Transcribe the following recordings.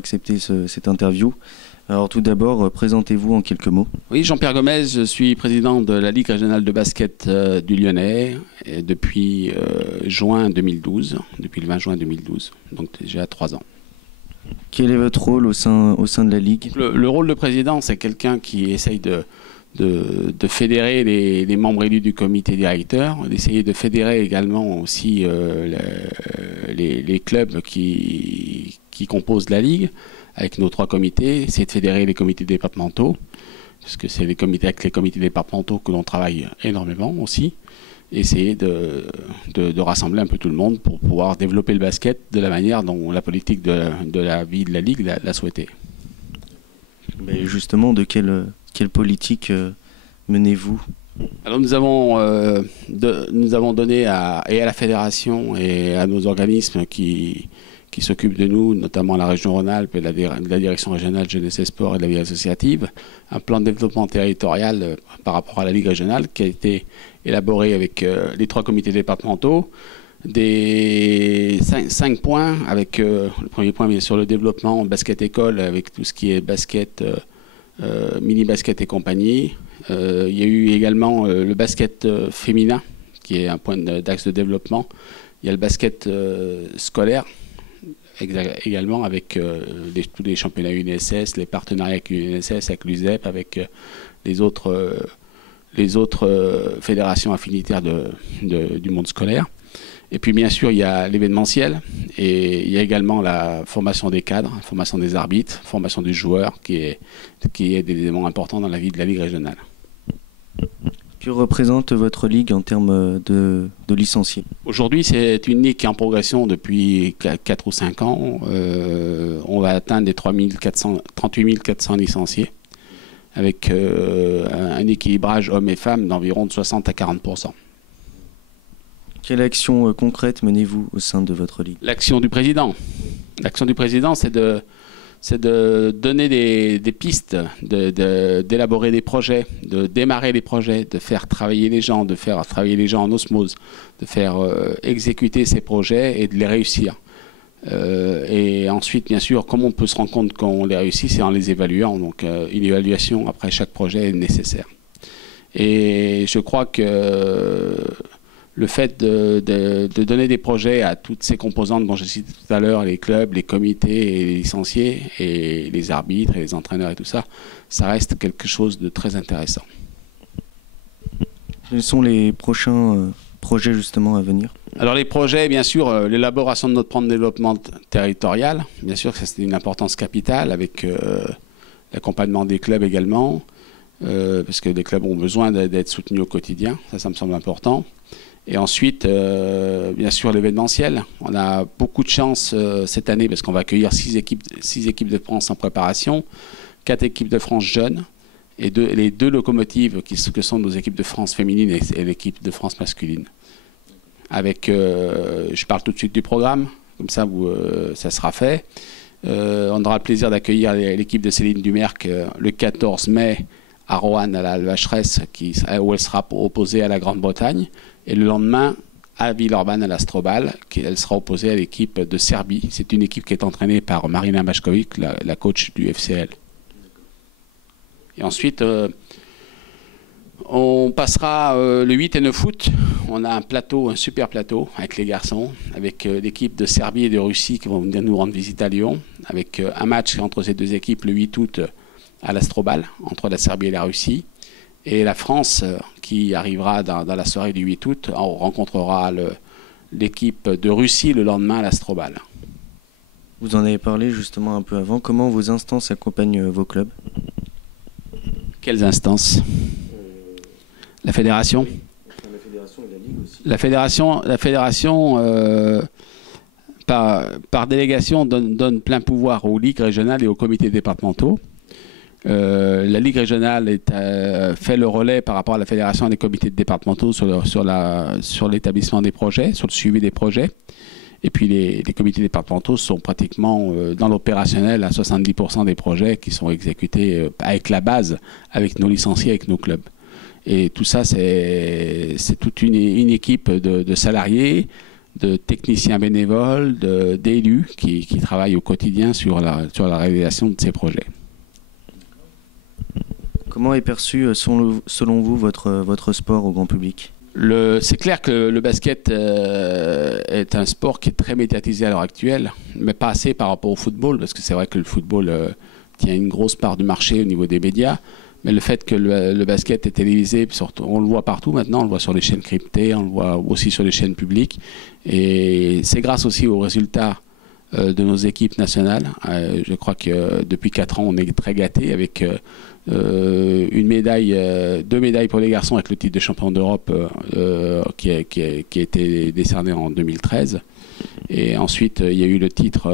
accepté cette interview. Alors tout d'abord, présentez-vous en quelques mots. Oui, Jean-Pierre Gomez, je suis président de la Ligue régionale de basket du Lyonnais depuis juin 2012, depuis le 20 juin 2012, donc déjà 3 ans. Quel est votre rôle au sein de la Ligue? Le rôle de président, c'est quelqu'un qui essaye de fédérer les membres élus du comité directeur, d'essayer de fédérer également aussi les clubs qui composent la Ligue, avec nos 3 comités, essayer de fédérer les comités départementaux, parce que c'est avec les comités départementaux que l'on travaille énormément aussi, essayer de rassembler un peu tout le monde pour pouvoir développer le basket de la manière dont la politique de la vie de la Ligue l'a souhaité. Mais justement, de quelle politique menez-vous? Alors nous avons donné à la fédération et à nos organismes qui s'occupent de nous, notamment la région Rhône-Alpes et la direction régionale jeunesse et sport et de la vie associative, un plan de développement territorial par rapport à la Ligue régionale qui a été élaboré avec les 3 comités départementaux, des 5 points avec le premier point bien sûr le développement basket école avec tout ce qui est basket, mini basket et compagnie. Il y a eu également le basket féminin qui est un point d'axe de développement. Il y a le basket scolaire également avec tous les championnats UNSS, les partenariats avec l'UNSS, avec l'USEP, avec les autres fédérations affinitaires du monde scolaire. Et puis bien sûr, il y a l'événementiel et il y a également la formation des cadres, la formation des arbitres, la formation du joueur qui est des éléments importants dans la vie de la Ligue régionale. Que représente votre Ligue en termes de licenciés? Aujourd'hui, c'est une Ligue qui est en progression depuis 4 ou 5 ans. On va atteindre les 38 400 licenciés avec un équilibrage hommes et femmes d'environ de 60 à 40%. Quelle action concrète menez-vous au sein de votre Ligue? L'action du président. L'action du président, c'est de donner des pistes, d'élaborer des projets, de démarrer les projets, de faire travailler les gens, de faire travailler les gens en osmose, de faire exécuter ces projets et de les réussir. Et ensuite, bien sûr, comment on peut se rendre compte qu'on les réussit, c'est en les évaluant. Donc, une évaluation après chaque projet est nécessaire. Et je crois que le fait de donner des projets à toutes ces composantes dont j'ai cité tout à l'heure, les clubs, les comités et les licenciés, et les arbitres et les entraîneurs et tout ça, ça reste quelque chose de très intéressant. Quels sont les prochains projets justement à venir? Alors les projets, bien sûr, l'élaboration de notre plan de développement territorial, bien sûr que c'est une importance capitale avec l'accompagnement des clubs également, parce que les clubs ont besoin d'être soutenus au quotidien, ça me semble important. Et ensuite, bien sûr, l'événementiel. On a beaucoup de chance cette année parce qu'on va accueillir 6 équipes de France en préparation, 4 équipes de France jeunes et les 2 locomotives que sont nos équipes de France féminines et l'équipe de France masculine. Avec, je parle tout de suite du programme, comme ça ça sera fait. On aura le plaisir d'accueillir l'équipe de Céline Dumerc le 14 mai à Roanne, à la Vacheresse, où elle sera opposée à la Grande-Bretagne. Et le lendemain, à Villeurbanne, à l'Astrobal, elle sera opposée à l'équipe de Serbie. C'est une équipe qui est entraînée par Marina Mašković, la coach du FCL. Et ensuite, on passera le 8 et 9 août. On a un super plateau avec les garçons, avec l'équipe de Serbie et de Russie qui vont venir nous rendre visite à Lyon, avec un match entre ces 2 équipes le 8 août à l'Astrobal, entre la Serbie et la Russie. Et la France, qui arrivera dans la soirée du 8 août, on rencontrera l'équipe de Russie le lendemain à l'Astrobal. Vous en avez parlé justement un peu avant. Comment vos instances accompagnent vos clubs? Quelles instances? La fédération? La fédération et la Ligue aussi. La fédération par délégation, donne plein pouvoir aux ligues régionales et aux comités départementaux. La Ligue régionale fait le relais par rapport à la fédération et les comités départementaux sur l'établissement des projets, sur le suivi des projets. Et puis les comités départementaux sont pratiquement dans l'opérationnel à 70% des projets qui sont exécutés avec la base, avec nos licenciés, avec nos clubs. Et tout ça, c'est toute une équipe de salariés, de techniciens bénévoles, d'élus qui travaillent au quotidien sur la réalisation de ces projets. Comment est perçu, selon vous, votre sport au grand public ? C'est clair que le basket est un sport qui est très médiatisé à l'heure actuelle, mais pas assez par rapport au football, parce que c'est vrai que le football tient une grosse part du marché au niveau des médias. Mais le fait que le basket est télévisé, surtout, on le voit partout maintenant, on le voit sur les chaînes cryptées, on le voit aussi sur les chaînes publiques. Et c'est grâce aussi aux résultats de nos équipes nationales. Je crois que depuis 4 ans, on est très gâtés avec deux médailles pour les garçons avec le titre de champion d'Europe qui a été décerné en 2013. Et ensuite, il y a eu le titre,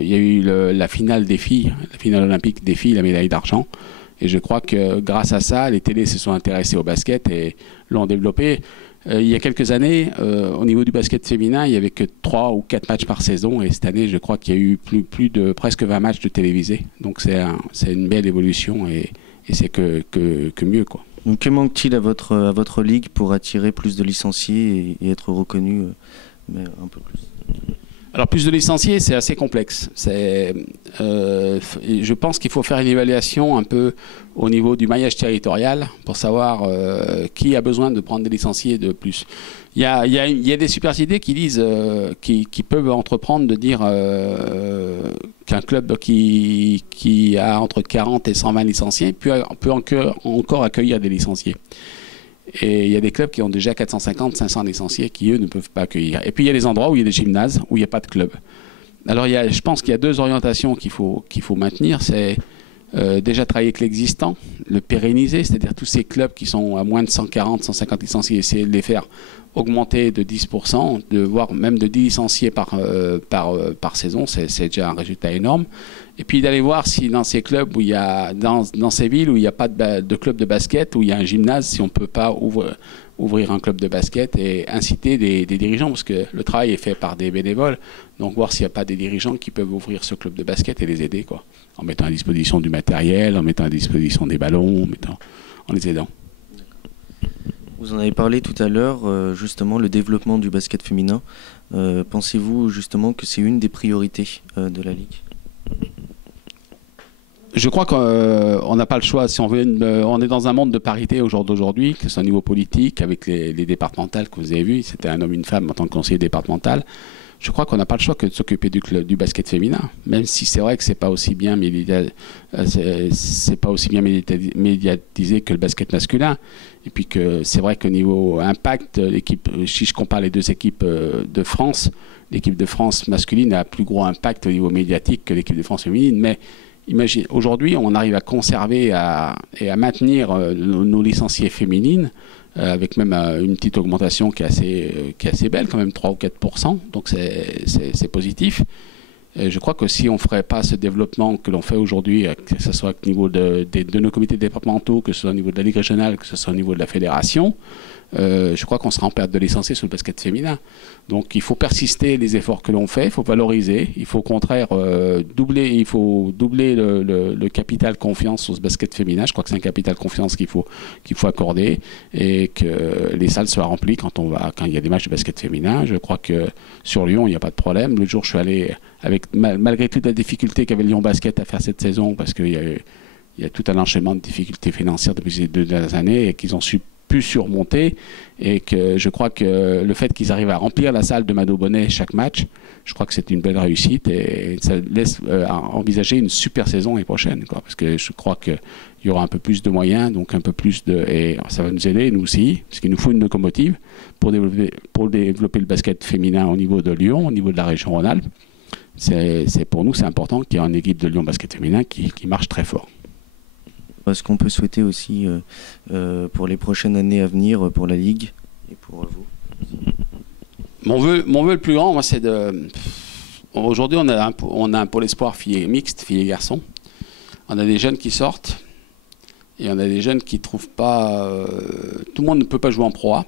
il y a eu la finale des filles, la finale olympique des filles, la médaille d'argent. Et je crois que grâce à ça, les télés se sont intéressées au basket et l'ont développé. Il y a quelques années, au niveau du basket féminin, il n'y avait que 3 ou 4 matchs par saison. Et cette année, je crois qu'il y a eu plus de presque 20 matchs de télévisés. Donc c'est une belle évolution et c'est que mieux, quoi. Donc que manque-t-il à votre ligue pour attirer plus de licenciés et être reconnu mais un peu plus ? Alors plus de licenciés, c'est assez complexe. Je pense qu'il faut faire une évaluation un peu au niveau du maillage territorial pour savoir qui a besoin de prendre des licenciés de plus. Il y a des super idées qui disent, qui peuvent entreprendre de dire qu'un club qui a entre 40 et 120 licenciés peut encore accueillir des licenciés. Et il y a des clubs qui ont déjà 450, 500 licenciés qui, eux, ne peuvent pas accueillir. Et puis, il y a des endroits où il y a des gymnases, où il n'y a pas de club. Alors, je pense qu'il y a 2 orientations qu'il faut maintenir. C'est déjà travailler avec l'existant, le pérenniser, c'est-à-dire tous ces clubs qui sont à moins de 140, 150 licenciés, essayer de les faire augmenter de 10%, voire même de 10 licenciés par saison, c'est déjà un résultat énorme. Et puis d'aller voir si dans ces clubs où il y a, dans ces villes où il n'y a pas de club de basket, où il y a un gymnase, si on ne peut pas ouvrir un club de basket et inciter des dirigeants, parce que le travail est fait par des bénévoles, donc voir s'il n'y a pas des dirigeants qui peuvent ouvrir ce club de basket et les aider, quoi, en mettant à disposition du matériel, en mettant à disposition des ballons, en les aidant. Vous en avez parlé tout à l'heure, justement, le développement du basket féminin. Pensez-vous justement que c'est une des priorités de la Ligue ? Je crois qu'on n'a pas le choix. Si on est dans un monde de parité au jour d'aujourd'hui, que ce soit au niveau politique, avec les départementales que vous avez vues, c'était un homme et une femme en tant que conseiller départemental. Je crois qu'on n'a pas le choix que de s'occuper du basket féminin, même si c'est vrai que c'est pas aussi bien médiatisé que le basket masculin. Et puis que c'est vrai qu'au niveau impact, si je compare les 2 équipes de France, l'équipe de France masculine a un plus gros impact au niveau médiatique que l'équipe de France féminine. Mais imagine, aujourd'hui, on arrive à conserver et à maintenir nos licenciés féminines, avec même une petite augmentation qui est assez belle, quand même 3 ou 4%, donc c'est positif. Et je crois que si on ne ferait pas ce développement que l'on fait aujourd'hui, que ce soit au niveau de nos comités départementaux, que ce soit au niveau de la Ligue régionale, que ce soit au niveau de la fédération, je crois qu'on sera en perte de licenciés sur le basket féminin. Donc il faut persister les efforts que l'on fait, il faut valoriser, il faut au contraire doubler le capital confiance sur ce basket féminin. Je crois que c'est un capital confiance qu'il faut accorder et que les salles soient remplies quand il y a des matchs de basket féminin. Je crois que sur Lyon, il n'y a pas de problème. L'autre jour, je suis allé, malgré toute la difficulté qu'avait Lyon Basket à faire cette saison, parce qu'il y a tout un enchaînement de difficultés financières depuis ces 2 dernières années et qu'ils ont pu surmonter, et que je crois que le fait qu'ils arrivent à remplir la salle de Mado Bonnet chaque match, je crois que c'est une belle réussite et ça laisse envisager une super saison l'année prochaine, quoi, parce que je crois qu'il y aura un peu plus de moyens, donc un peu plus et ça va nous aider, nous aussi, parce qu'il nous faut une locomotive pour développer le basket féminin au niveau de Lyon, au niveau de la région Rhône-Alpes. Pour nous, c'est important qu'il y ait une équipe de Lyon Basket féminin qui marche très fort. Ce qu'on peut souhaiter aussi pour les prochaines années à venir pour la Ligue et pour vous. Mon vœu le plus grand, moi, c'est de... Aujourd'hui, on a un pôle espoir mixte, filles et garçons. On a des jeunes qui sortent et on a des jeunes qui ne trouvent pas... Tout le monde ne peut pas jouer en Pro A.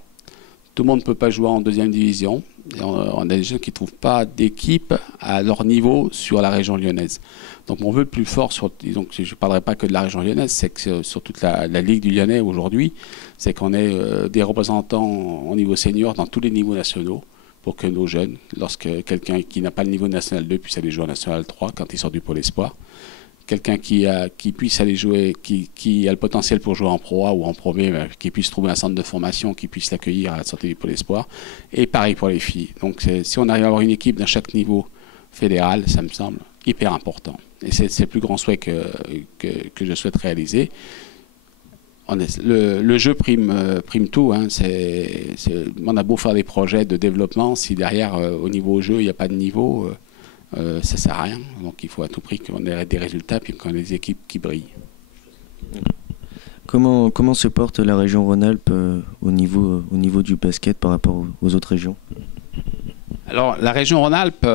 Tout le monde ne peut pas jouer en 2e division. Et on a des jeunes qui ne trouvent pas d'équipe à leur niveau sur la région lyonnaise. Donc mon vœu le plus fort, donc je ne parlerai pas que de la région lyonnaise, c'est que sur toute la Ligue du Lyonnais aujourd'hui, c'est qu'on ait des représentants au niveau senior dans tous les niveaux nationaux, pour que nos jeunes, lorsque quelqu'un qui n'a pas le niveau National 2 puisse aller jouer en National 3 quand il sort du Pôle Espoir. Quelqu'un qui puisse aller jouer, qui a le potentiel pour jouer en Pro A ou en Pro B, qui puisse trouver un centre de formation, qui puisse l'accueillir à la sortie du Pôle Espoir. Et pareil pour les filles. Donc si on arrive à avoir une équipe dans chaque niveau fédéral, ça me semble hyper important. Et c'est le plus grand souhait que je souhaite réaliser. Le jeu prime tout. Hein. On a beau faire des projets de développement, si derrière, au niveau jeu, il n'y a pas de niveau... ça ne sert à rien, donc il faut à tout prix qu'on ait des résultats et qu'on ait des équipes qui brillent. Comment se porte la région Rhône-Alpes au niveau du basket par rapport aux autres régions? Alors la région Rhône-Alpes,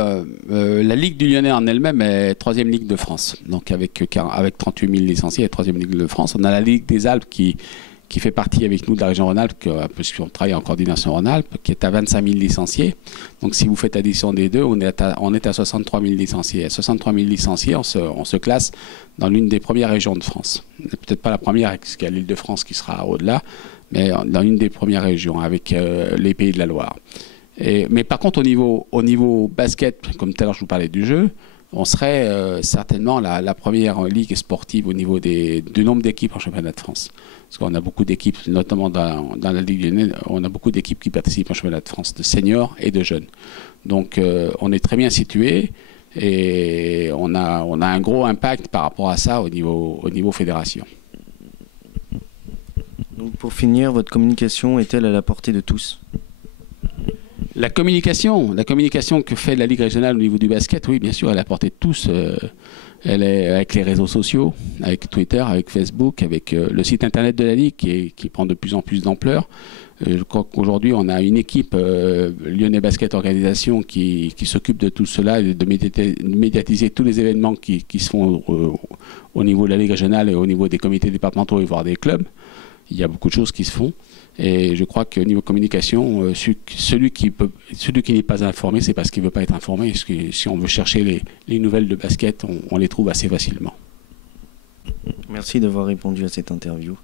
la Ligue du Lyonnais en elle-même est 3e Ligue de France, donc avec 38 000 licenciés, 3e Ligue de France. On a la Ligue des Alpes qui fait partie avec nous de la région Rhône-Alpes, puisqu'on travaille en coordination Rhône-Alpes, qui est à 25 000 licenciés. Donc si vous faites addition des deux, on est à 63 000 licenciés. À 63 000 licenciés, on se classe dans l'une des premières régions de France. Peut-être pas la première, parce qu'il y a l'Île-de-France qui sera au-delà, mais dans l'une des premières régions, avec les Pays de la Loire. Mais par contre, au niveau basket, comme tout à l'heure je vous parlais du jeu, on serait certainement la première ligue sportive au niveau du nombre d'équipes en championnat de France. Parce qu'on a beaucoup d'équipes, notamment dans la Ligue lyonnaise, on a beaucoup d'équipes qui participent en championnat de France, de seniors et de jeunes. Donc on est très bien situé et on a un gros impact par rapport à ça au niveau fédération. Donc pour finir, votre communication est-elle à la portée de tous ? La communication que fait la Ligue régionale au niveau du basket, oui, bien sûr, elle est à la portée de tous. Elle est avec les réseaux sociaux, avec Twitter, avec Facebook, avec le site internet de la Ligue qui prend de plus en plus d'ampleur. Je crois qu'aujourd'hui, on a une équipe Lyonnais Basket Organisation qui s'occupe de tout cela et de médiatiser tous les événements qui se font au niveau de la Ligue régionale et au niveau des comités départementaux et voire des clubs. Il y a beaucoup de choses qui se font. Et je crois qu'au niveau communication, celui qui n'est pas informé, c'est parce qu'il ne veut pas être informé. Parce que si on veut chercher les nouvelles de basket, on les trouve assez facilement. Merci d'avoir répondu à cette interview.